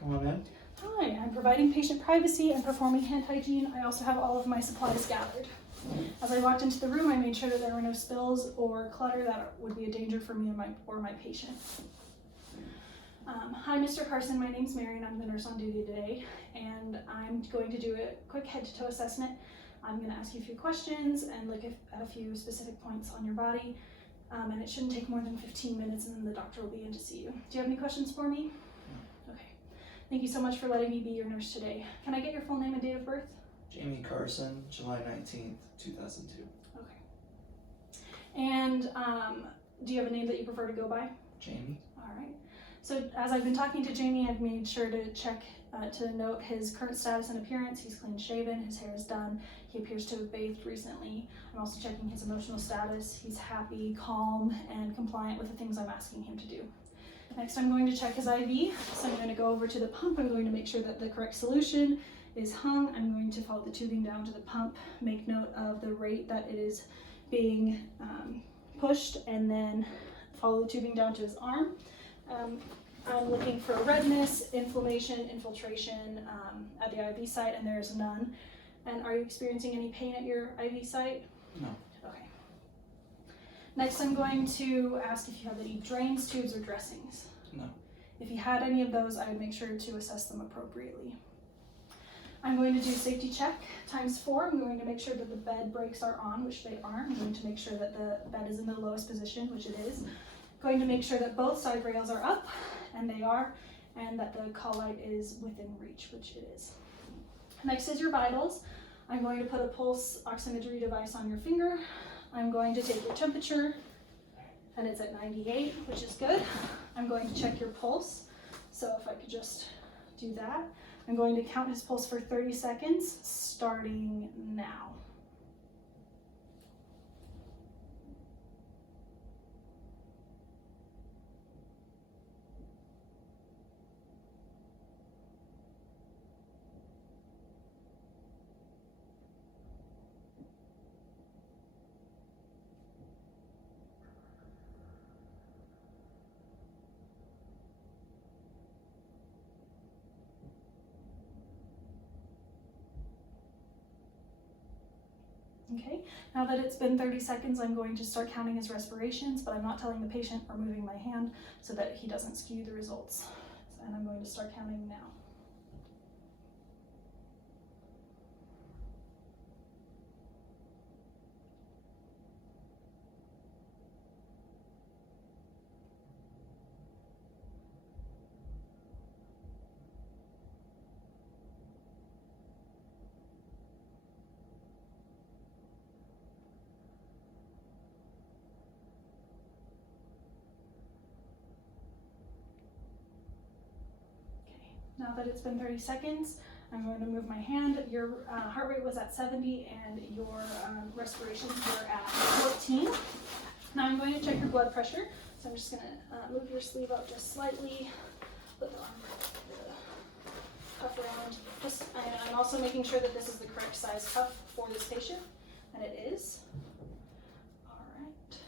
Come on in. Hi, I'm providing patient privacy and performing hand hygiene. I also have all of my supplies gathered. As I walked into the room, I made sure that there were no spills or clutter that would be a danger for me or my patient. Hi, Mr. Carson. My name's Marian. I'm the nurse on duty today, and I'm going to do a quick head-to-toe assessment. I'm going to ask you a few questions and look at a few specific points on your body, and it shouldn't take more than 15 minutes, and then the doctor will be in to see you. Do you have any questions for me? No. Okay. Thank you so much for letting me be your nurse today. Can I get your full name and date of birth? Jamie Carson, July 19th, 2002. Okay. And do you have a name that you prefer to go by? Jamie. All right. So as I've been talking to Jamie, I've made sure to check to note his current status and appearance. He's clean shaven, his hair is done, he appears to have bathed recently. I'm also checking his emotional status. He's happy, calm, and compliant with the things I'm asking him to do. Next, I'm going to check his IV. So I'm going to go over to the pump. I'm going to make sure that the correct solution is hung. I'm going to follow the tubing down to the pump, make note of the rate that it is being pushed, and then follow the tubing down to his arm. I'm looking for redness, inflammation, infiltration at the IV site, and there is none. And are you experiencing any pain at your IV site? No. Okay. Next, I'm going to ask if you have any drains, tubes, or dressings. No. If you had any of those, I would make sure to assess them appropriately. I'm going to do safety check ×4. I'm going to make sure that the bed brakes are on, which they are. I'm going to make sure that the bed is in the lowest position, which it is. Going to make sure that both side rails are up, and they are, and that the call light is within reach, which it is. Next is your vitals. I'm going to put a pulse oximetry device on your finger. I'm going to take your temperature, and it's at 98, which is good. I'm going to check your pulse, so if I could just do that. I'm going to count his pulse for 30 seconds, starting now. Okay, now that it's been 30 seconds, I'm going to start counting his respirations, but I'm not telling the patient or moving my hand so that he doesn't skew the results. And I'm going to start counting now. Now that it's been 30 seconds, I'm going to move my hand. Your heart rate was at 70 and your respirations were at 14. Now I'm going to check your blood pressure. So I'm just going to move your sleeve up just slightly, put the cuff around. And I'm also making sure that this is the correct size cuff for this patient, and it is. All right.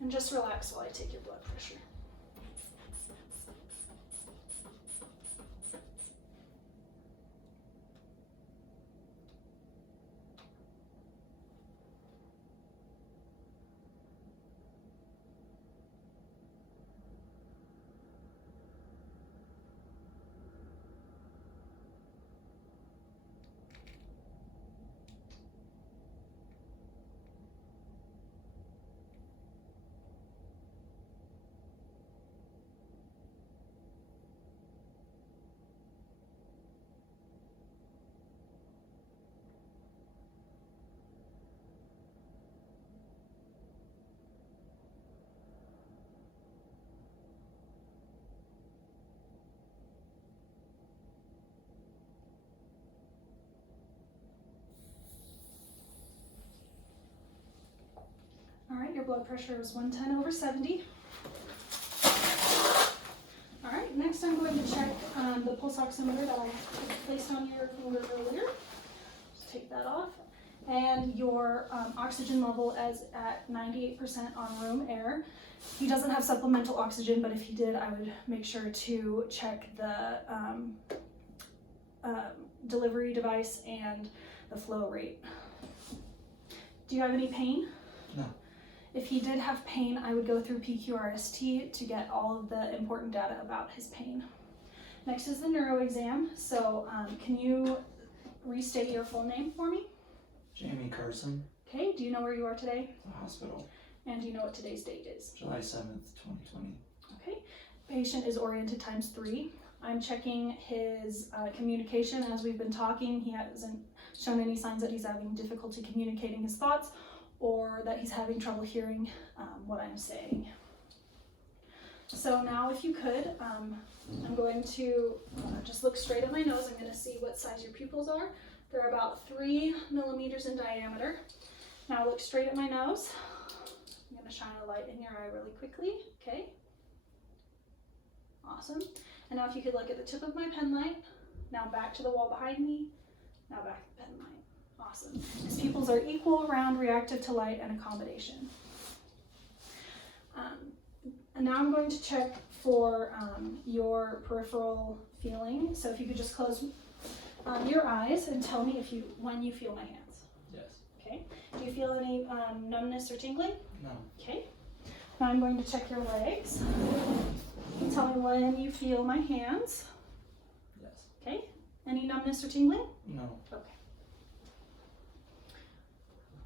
And just relax while I take your blood pressure. All right, your blood pressure is 110/70. All right, next I'm going to check the pulse oximeter that I placed on your finger earlier. Just take that off. and your oxygen level is at 98% on room air. He doesn't have supplemental oxygen, but if he did, I would make sure to check the delivery device and the flow rate. Do you have any pain? No. If he did have pain, I would go through PQRST to get all of the important data about his pain. Next is the neuro exam. So can you restate your full name for me? Jamie Carson, Okay, do you know where you are today? the hospital, And do you know what today's date is? July 7th, 2020. Okay, patient is oriented ×3. I'm checking his communication as we've been talking. He hasn't shown any signs that he's having difficulty communicating his thoughts or that he's having trouble hearing what I'm saying. So now if you could, I'm going to just look straight at my nose. I'm going to see what size your pupils are. They're about 3 millimeters in diameter. Now look straight at my nose. I'm going to shine a light in your eye really quickly. Okay. Awesome. And now if you could look at the tip of my pen light. Now back to the wall behind me. Now back to the pen light. Awesome. His pupils are equal, round, reactive to light, and accommodation. And now I'm going to check for your peripheral feeling. So if you could just close your eyes and tell me when you feel my hands. Yes. Okay. Do you feel any numbness or tingling? No. Okay. Now I'm going to check your legs. Tell me when you feel my hands. Yes. Okay. Any numbness or tingling? No. Okay.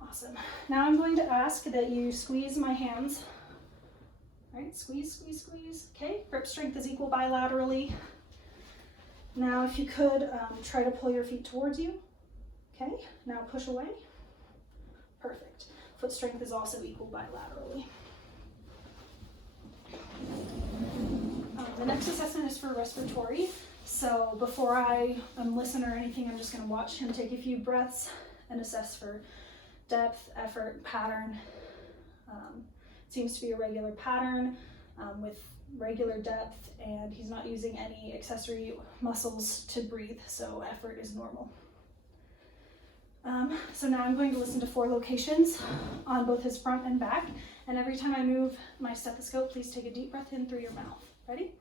Awesome. Now I'm going to ask that you squeeze my hands. All right, squeeze, squeeze, squeeze. Okay, grip strength is equal bilaterally. Now if you could try to pull your feet towards you. Okay, now push away. Perfect. Foot strength is also equal bilaterally. The next assessment is for respiratory. So before I listen or anything, I'm just going to watch him take a few breaths and assess for depth, effort, pattern. Seems to be a regular pattern with regular depth, and he's not using any accessory muscles to breathe, so effort is normal. So now I'm going to listen to 4 locations on both his front and back, and every time I move my stethoscope, please take a deep breath in through your mouth. Ready?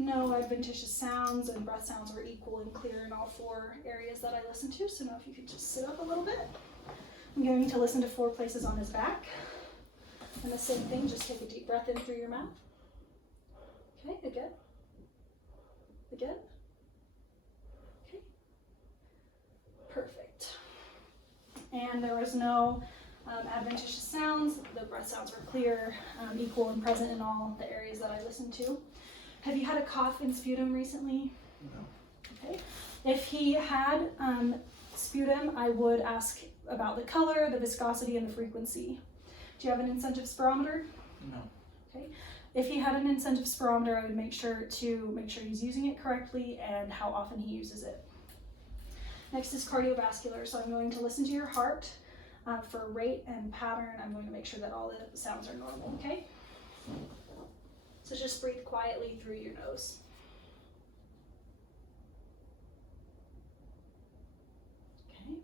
No adventitious sounds, and breath sounds were equal and clear in all 4 areas that I listened to. So now if you could just sit up a little bit. I'm going to listen to 4 places on his back. And the same thing, just take a deep breath in through your mouth. Okay, again. Again. Okay. Perfect. And there was no adventitious sounds. The breath sounds were clear, equal and present in all the areas that I listened to. Have you had a cough and sputum recently? No. Okay. If he had sputum, I would ask about the color, the viscosity, and the frequency. Do you have an incentive spirometer? No. Okay. If he had an incentive spirometer, I would make sure he's using it correctly and how often he uses it. Next is cardiovascular. So I'm going to listen to your heart for rate and pattern. I'm going to make sure that all the sounds are normal, okay? So just breathe quietly through your nose. Okay.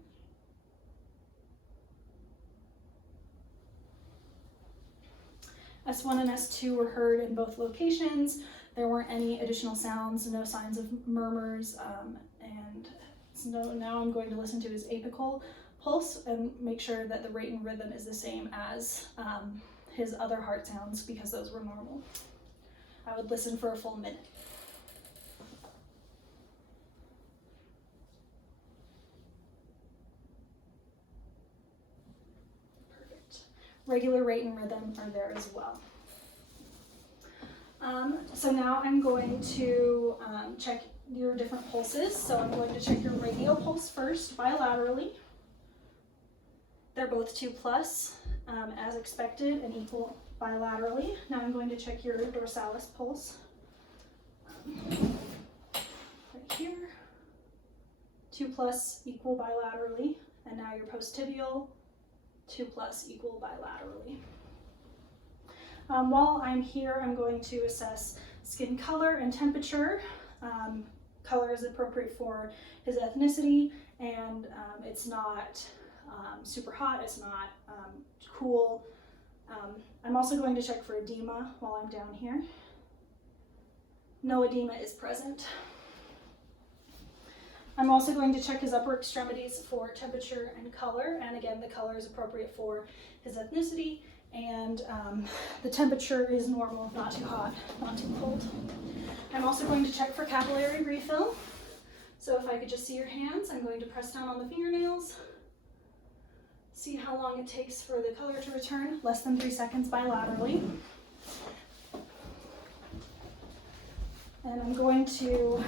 S1 and S2 were heard in both locations. There weren't any additional sounds, no signs of murmurs, and so now I'm going to listen to his apical pulse and make sure that the rate and rhythm is the same as his other heart sounds because those were normal. I would listen for a full minute. Perfect. Regular rate and rhythm are there as well. So now I'm going to check your different pulses. So I'm going to check your radial pulse first, bilaterally. They're both 2+, as expected, and equal bilaterally. Now I'm going to check your dorsalis pulse. Right here. 2+, equal bilaterally. and now your post-tibial, 2 plus equal bilaterally. While I'm here, I'm going to assess skin color and temperature. Color is appropriate for his ethnicity, and it's not super hot, it's not cool. I'm also going to check for edema while I'm down here. No edema is present. I'm also going to check his upper extremities for temperature and color, and again, the color is appropriate for his ethnicity, and the temperature is normal, not too hot, not too cold. I'm also going to check for capillary refill. So if I could just see your hands, I'm going to press down on the fingernails, see how long it takes for the color to return, less than 3 seconds bilaterally. And I'm going to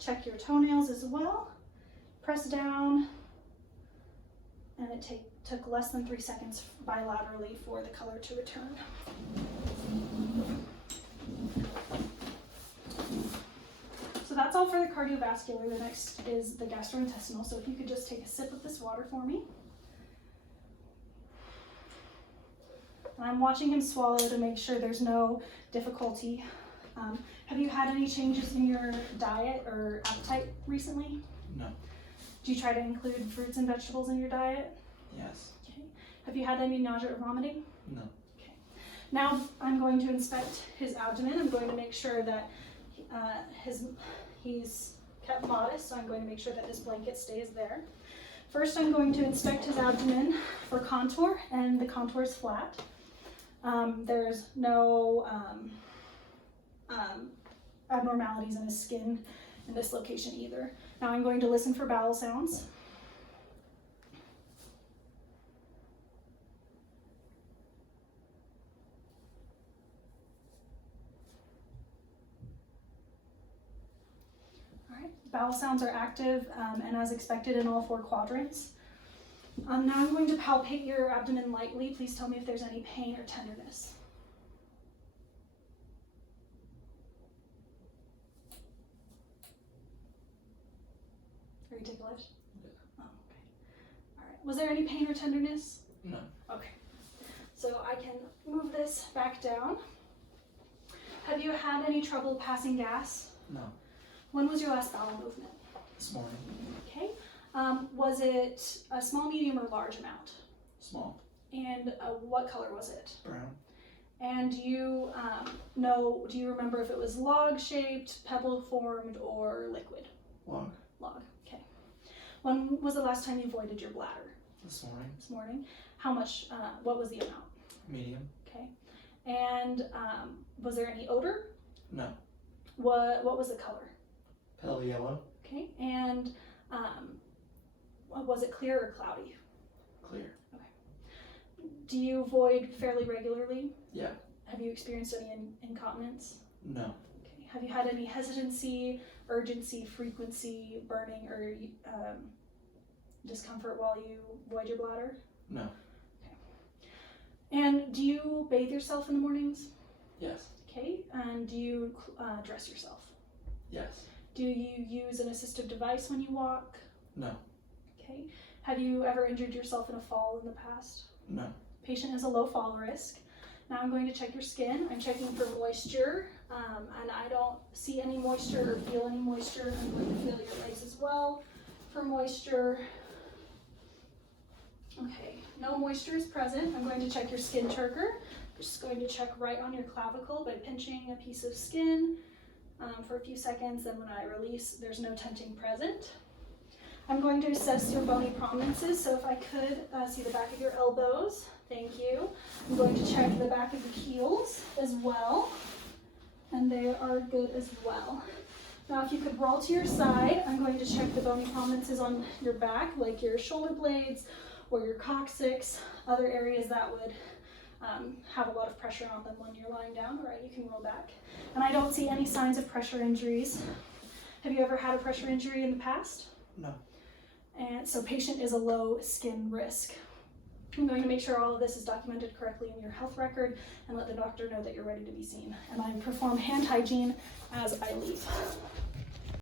check your toenails as well. Press down, and it took less than 3 seconds bilaterally for the color to return. So that's all for the cardiovascular. The next is the gastrointestinal. So if you could just take a sip of this water for me. And I'm watching him swallow to make sure there's no difficulty. Have you had any changes in your diet or appetite recently? No. Do you try to include fruits and vegetables in your diet? Yes. Okay. Have you had any nausea or vomiting? No. Okay. Now I'm going to inspect his abdomen. I'm going to make sure that he's kept modest, so I'm going to make sure that this blanket stays there. First, I'm going to inspect his abdomen for contour, and the contour is flat. There's no abnormalities in his skin in this location either. Now I'm going to listen for bowel sounds. All right, bowel sounds are active and as expected in all 4 quadrants. Now I'm going to palpate your abdomen lightly. Please tell me if there's any pain or tenderness. Are you taking a lift? Yeah. Oh, okay. All right. Was there any pain or tenderness? No. Okay. So I can move this back down. Have you had any trouble passing gas? No. When was your last bowel movement? This morning. Okay. Was it a small, medium, or large amount? Small. And what color was it? Brown. And do you do you remember if it was log-shaped, pebble-formed, or liquid? Log. Log, okay. When was the last time you voided your bladder? This morning. This morning. How much, what was the amount? Medium. Okay. And was there any odor? No. What was the color? Pale yellow. Okay. And was it clear or cloudy? Clear. Okay. Do you void fairly regularly? Yeah. Have you experienced any incontinence? No. Okay. Have you had any hesitancy, urgency, frequency, burning, or discomfort while you void your bladder? No. Okay. And do you bathe yourself in the mornings? Yes. Okay. And do you dress yourself? Yes. Do you use an assistive device when you walk? No. Okay. Have you ever injured yourself in a fall in the past? No. Patient has a low fall risk. Now I'm going to check your skin. I'm checking for moisture, and I don't see any moisture or feel any moisture. I'm going to feel your legs as well for moisture. Okay, no moisture is present. I'm going to check your skin turgor. I'm just going to check right on your clavicle by pinching a piece of skin for a few seconds. Then when I release, there's no tenting present. I'm going to assess your bony prominences. So if I could see the back of your elbows. Thank you. I'm going to check the back of the heels as well, and they are good as well. Now if you could roll to your side, I'm going to check the bony prominences on your back, like your shoulder blades or your coccyx, other areas that would have a lot of pressure on them when you're lying down. All right, you can roll back. And I don't see any signs of pressure injuries. Have you ever had a pressure injury in the past? No. And so patient is a low skin risk. I'm going to make sure all of this is documented correctly in your health record and let the doctor know that you're ready to be seen. And I perform hand hygiene as I leave.